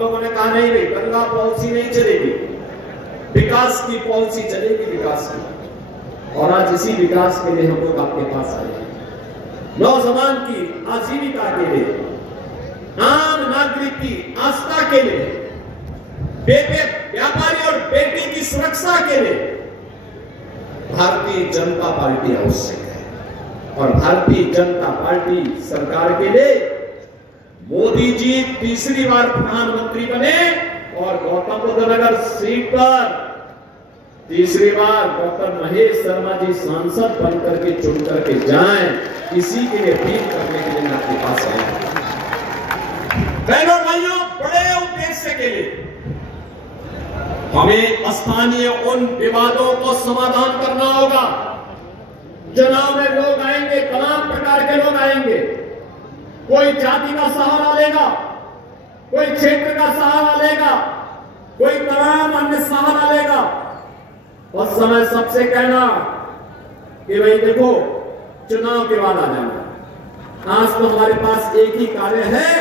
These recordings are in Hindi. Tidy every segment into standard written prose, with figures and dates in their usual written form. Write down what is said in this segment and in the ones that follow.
लोगों ने कहा नहीं भाई दंगा पॉलिसी नहीं चलेगी, विकास की पॉलिसी चलेगी, विकास की। और आज इसी विकास के लिए हम लोग आपके पास आए हैं। नौजवान की आजीविका के लिए, आम नागरिक की आस्था के लिए, व्यापारी और बेटी की सुरक्षा के लिए भारतीय जनता पार्टी आवश्यक है। और भारतीय जनता पार्टी सरकार के लिए मोदी जी तीसरी बार प्रधानमंत्री बने और गौतम बुद्ध नगर सीट पर तीसरी बार डॉक्टर महेश शर्मा जी सांसद बनकर के चुन करके जाएं, इसी के लिए अपील करने के लिए आपके पास आए। बहनों भाइयों, बड़े उद्देश्य के लिए हमें स्थानीय उन विवादों को समाधान करना होगा। चुनाव में लोग आएंगे, तमाम प्रकार के लोग आएंगे। कोई जाति का सहारा लेगा, कोई क्षेत्र का सहारा लेगा, कोई तमाम अन्य सहारा लेगा। उस समय सबसे कहना कि भाई देखो चुनाव के बाद आ जाना। आज तो हमारे पास एक ही कार्य है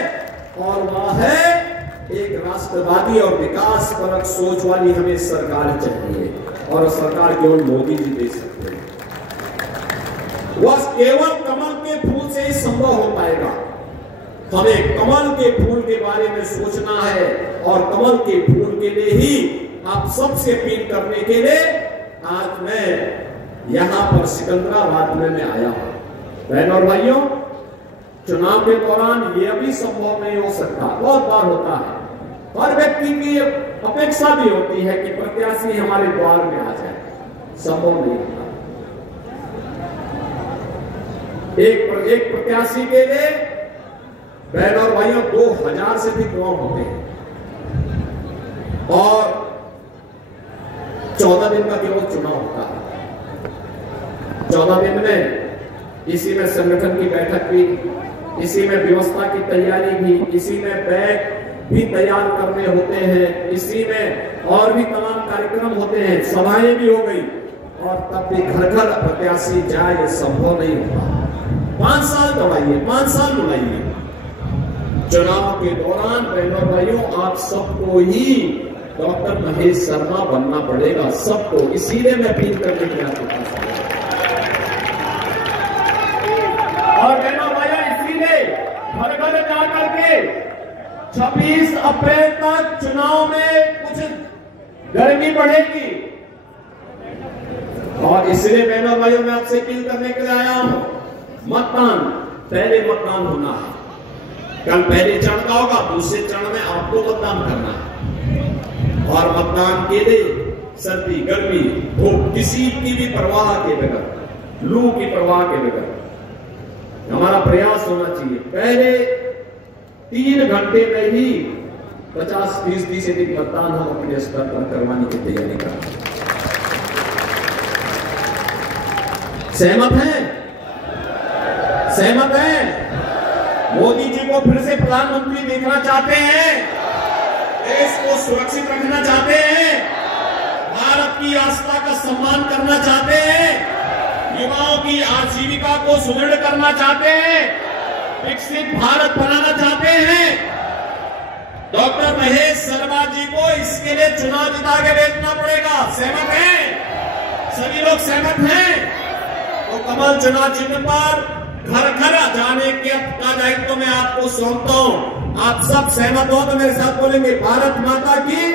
और वह है एक राष्ट्रवादी और विकास परक सोच वाली हमें सरकार चाहिए। और सरकार केवल मोदी जी दे सकते हैं। वह केवल कमल के फूल से ही संभव हो पाएगा। हमें कमल के फूल के बारे में सोचना है और कमल के फूल के लिए ही आप सबसे अपील करने के लिए आज मैं यहां पर सिकंदराबाद में मैं आया हूं। बहनों और भाइयों, चुनाव के दौरान यह भी संभव नहीं हो सकता, बहुत बार होता है। हर व्यक्ति की अपेक्षा भी होती है कि प्रत्याशी हमारे द्वार में आ जाए, संभव नहीं होता। एक प्रत्याशी के लिए बहनों और भाइयों 2000 से भी कम होते हैं और 14 दिन का केवल चुनाव होता है। 14 दिन में इसी में संगठन की बैठक भी, इसी में व्यवस्था की तैयारी भी, इसी में बैग भी तैयार करने होते हैं, इसी में और भी तमाम कार्यक्रम होते हैं, सभाएं भी हो गई और तब भी घर घर प्रत्याशी जाए, ये संभव नहीं होता। 5 साल दौड़ाइए, 5 साल बुलाइए। चुनाव के दौरान बहनों भाइयों आप सबको ही डॉक्टर महेश शर्मा बनना पड़ेगा, सबको। इसीलिए मैं अपील करने के लिए और बहनों भाइयों इसीलिए घर घर जाकर के 26 अप्रैल तक चुनाव में कुछ गर्मी बढ़ेगी और इसलिए बहनों भाइयों मैं आपसे अपील करने के लिए आया हूं। मतदान, पहले मतदान होना है। कल पहले चरण का होगा, दूसरे चरण में आपको मतदान करना है। और मतदान के लिए सर्दी, गर्मी, धूप किसी की भी परवाह के बगैर, लू की परवाह के बगैर हमारा प्रयास होना चाहिए। पहले 3 घंटे में ही 50% से अधिक मतदान हम अपने स्तर पर करवाने की तैयारी कर रहे हैं। सहमत हैं? सहमत हैं? मोदी जी को फिर से प्रधानमंत्री देखना चाहते हैं, देश को सुरक्षित रखना चाहते हैं, भारत की आस्था का सम्मान करना चाहते हैं, युवाओं की आजीविका को सुदृढ़ करना चाहते हैं, विकसित भारत बनाना चाहते हैं। डॉक्टर महेश शर्मा जी को इसके लिए चुनाव जिता के भेजना पड़ेगा। सहमत हैं? सभी लोग सहमत हैं? तो कमल चुनाव चिन्ह पर घर घर जाने का दायित्व मैं आपको सौंपता हूं। आप सब सहमत हो तो मेरे साथ बोलेंगे भारत माता की